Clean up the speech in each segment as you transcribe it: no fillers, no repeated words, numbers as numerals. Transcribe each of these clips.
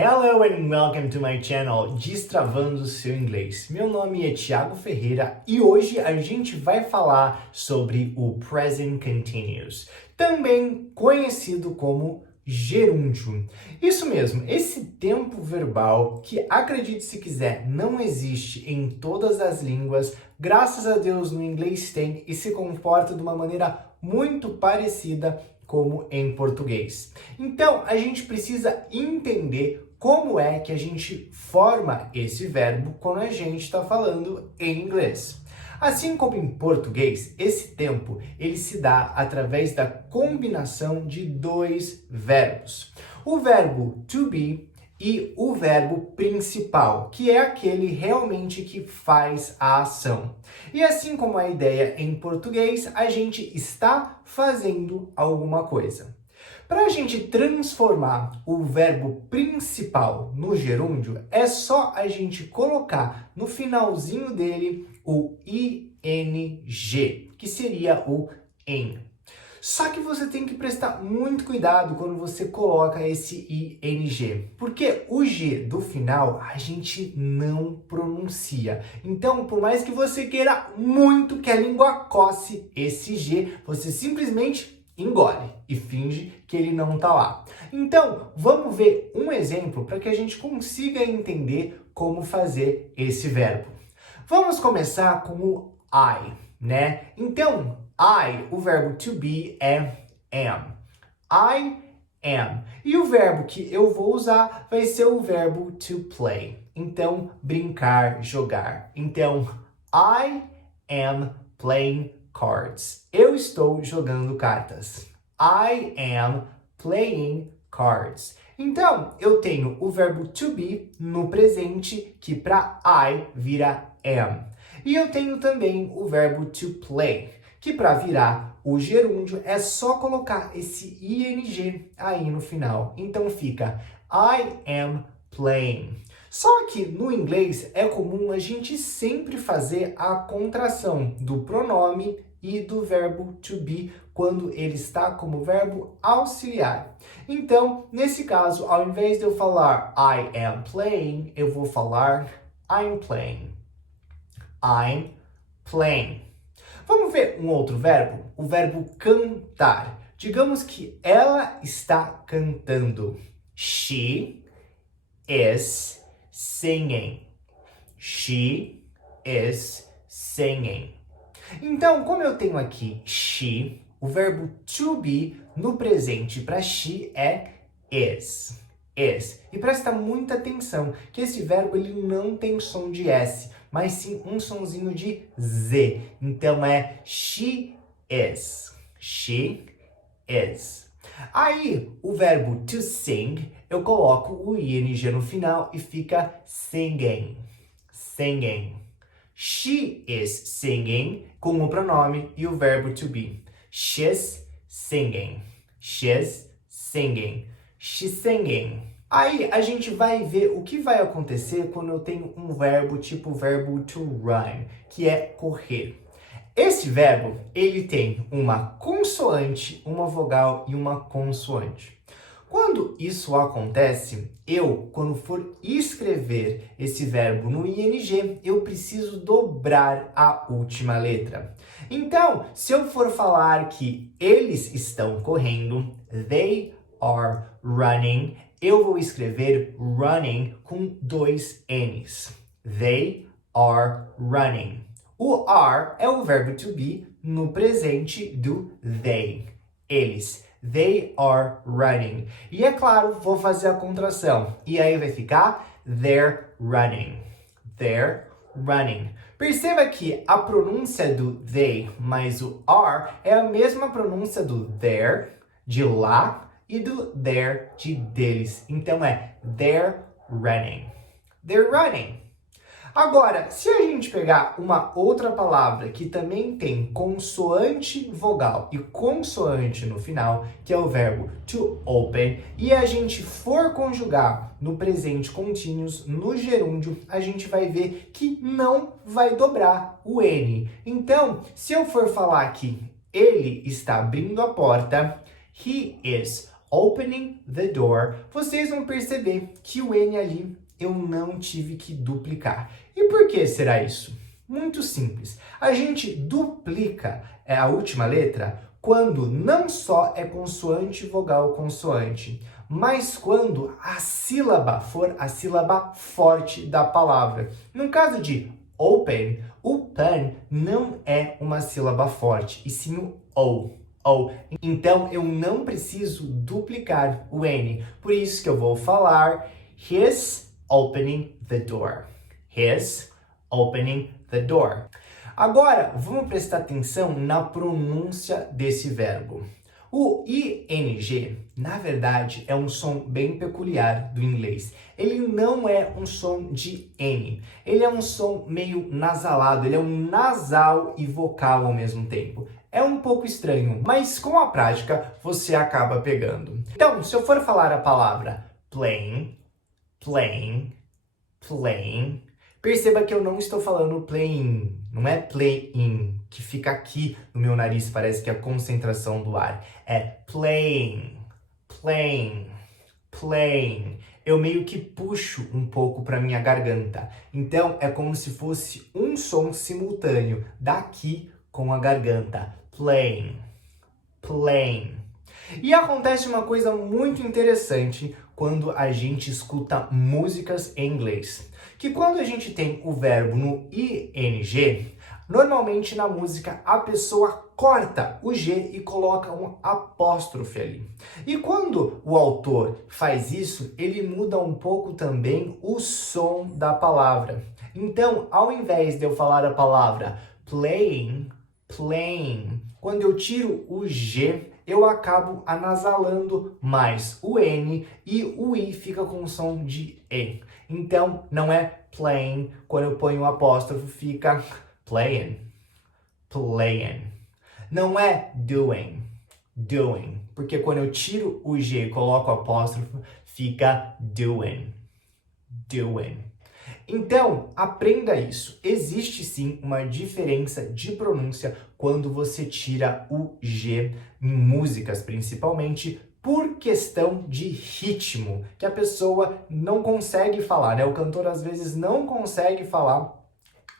Hello and welcome to my channel Destravando Seu Inglês. Meu nome é Thiago Ferreira e hoje a gente vai falar sobre o Present Continuous, também conhecido como gerúndio. Isso mesmo, esse tempo verbal que, acredite se quiser, não existe em todas as línguas, graças a Deus no inglês tem e se comporta de uma maneira muito parecida como em português. Então, a gente precisa entender como é que a gente forma esse verbo quando a gente está falando em inglês. Assim como em português, esse tempo ele se dá através da combinação de dois verbos. O verbo to be e o verbo principal, que é aquele realmente que faz a ação. E assim como a ideia em português, a gente está fazendo alguma coisa. Para a gente transformar o verbo principal no gerúndio, é só a gente colocar no finalzinho dele o ing, que seria o em. Só que você tem que prestar muito cuidado quando você coloca esse ing, porque o G do final a gente não pronuncia. Então, por mais que você queira muito que a língua coce esse G, você simplesmente engole e finge que ele não está lá. Então, vamos ver um exemplo para que a gente consiga entender como fazer esse verbo. Vamos começar com o I, né? Então, I, o verbo to be é am. I am. E o verbo que eu vou usar vai ser o verbo to play. Então, brincar, jogar. Então, I am playing cards. Eu estou jogando cartas. I am playing cards. Então, eu tenho o verbo to be no presente, que para I vira am. E eu tenho também o verbo to play, que para virar o gerúndio é só colocar esse ing aí no final. Então fica I am playing. Só que no inglês é comum a gente sempre fazer a contração do pronome e do verbo to be quando ele está como verbo auxiliar. Então, nesse caso, ao invés de eu falar I am playing, eu vou falar I'm playing. I'm playing. Vamos ver um outro verbo? O verbo cantar. Digamos que ela está cantando. She is singing. She is singing. Então, como eu tenho aqui she, o verbo to be no presente para she é is. Is. E presta muita atenção que esse verbo ele não tem som de S, mas sim um sonzinho de Z. Então é she is. She is. Aí, o verbo to sing, eu coloco o ing no final e fica singing. Singing. She is singing com o pronome e o verbo to be. She's singing. She's singing. She's singing. Aí a gente vai ver o que vai acontecer quando eu tenho um verbo tipo o verbo to run, que é correr. Esse verbo, ele tem uma consoante, uma vogal e uma consoante. Quando isso acontece, quando for escrever esse verbo no ing, eu preciso dobrar a última letra. Então, se eu for falar que eles estão correndo, they are running, eu vou escrever running com dois N's. They are running. O are é o verbo to be no presente do they. Eles. They are running. E é claro, vou fazer a contração. E aí vai ficar they're running. They're running. Perceba que a pronúncia do they mais o are é a mesma pronúncia do there, de lá, e do there, de deles. Então é they're running. They're running. Agora, se a gente pegar uma outra palavra que também tem consoante vogal e consoante no final, que é o verbo to open, e a gente for conjugar no presente continuous, no gerúndio, a gente vai ver que não vai dobrar o N. Então, se eu for falar que ele está abrindo a porta, he is opening the door, vocês vão perceber que o N ali eu não tive que duplicar. E por que será isso? Muito simples. A gente duplica a última letra quando não só é consoante, vogal, consoante, mas quando a sílaba for a sílaba forte da palavra. No caso de open, o pen não é uma sílaba forte, e sim o O. O. Então, eu não preciso duplicar o N. Por isso que eu vou falar his opening the door. His opening the door. Agora, vamos prestar atenção na pronúncia desse verbo. O ing, na verdade, é um som bem peculiar do inglês. Ele não é um som de N. Ele é um som meio nasalado, ele é um nasal e vocal ao mesmo tempo. É um pouco estranho, mas com a prática você acaba pegando. Então, se eu for falar a palavra playing, playing, playing, perceba que eu não estou falando playing, não é playing, que fica aqui no meu nariz, parece que é a concentração do ar. É playing, playing, playing. Eu meio que puxo um pouco para minha garganta. Então, é como se fosse um som simultâneo daqui com a garganta. Playing, playing. E acontece uma coisa muito interessante quando a gente escuta músicas em inglês. Que quando a gente tem o verbo no ing, normalmente na música a pessoa corta o G e coloca um apóstrofe ali. E quando o autor faz isso, ele muda um pouco também o som da palavra. Então, ao invés de eu falar a palavra playing, playing, quando eu tiro o G, eu acabo anasalando mais o N e o I fica com som de E. Então, não é playing, quando eu ponho o apóstrofo fica playing, playing. Não é doing, doing, porque quando eu tiro o G e coloco o apóstrofo, fica doing, doing. Então, aprenda isso. Existe sim uma diferença de pronúncia quando você tira o G em músicas, principalmente por questão de ritmo, que a pessoa não consegue falar, né? O cantor às vezes não consegue falar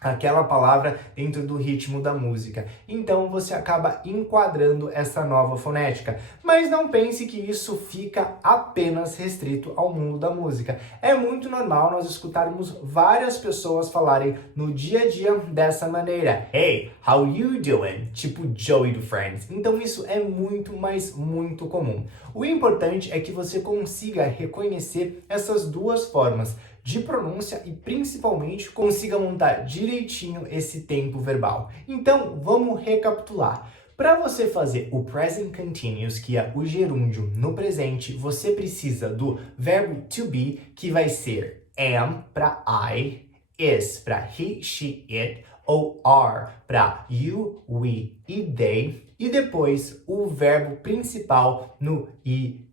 aquela palavra dentro do ritmo da música. Então você acaba enquadrando essa nova fonética. Mas não pense que isso fica apenas restrito ao mundo da música. É muito normal nós escutarmos várias pessoas falarem no dia a dia dessa maneira. Hey, how you doing? Tipo Joey do Friends. Então isso é muito, mas muito comum. O importante é que você consiga reconhecer essas duas formas de pronúncia e principalmente consiga montar direitinho esse tempo verbal. Então, vamos recapitular. Para você fazer o present continuous, que é o gerúndio no presente, você precisa do verbo to be, que vai ser am para I, is para he, she, it, ou are para you, we e they, e depois o verbo principal no ing.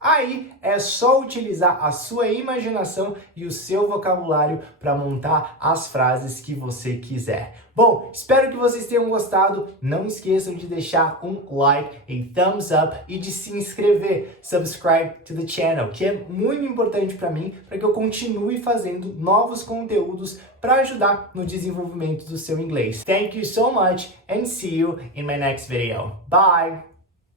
Aí é só utilizar a sua imaginação e o seu vocabulário para montar as frases que você quiser. Bom, espero que vocês tenham gostado. Não esqueçam de deixar um like, a thumbs up e de se inscrever, subscribe to the channel, que é muito importante para mim, para que eu continue fazendo novos conteúdos para ajudar no desenvolvimento do seu inglês. Thank you so much and see you in my next video. Bye!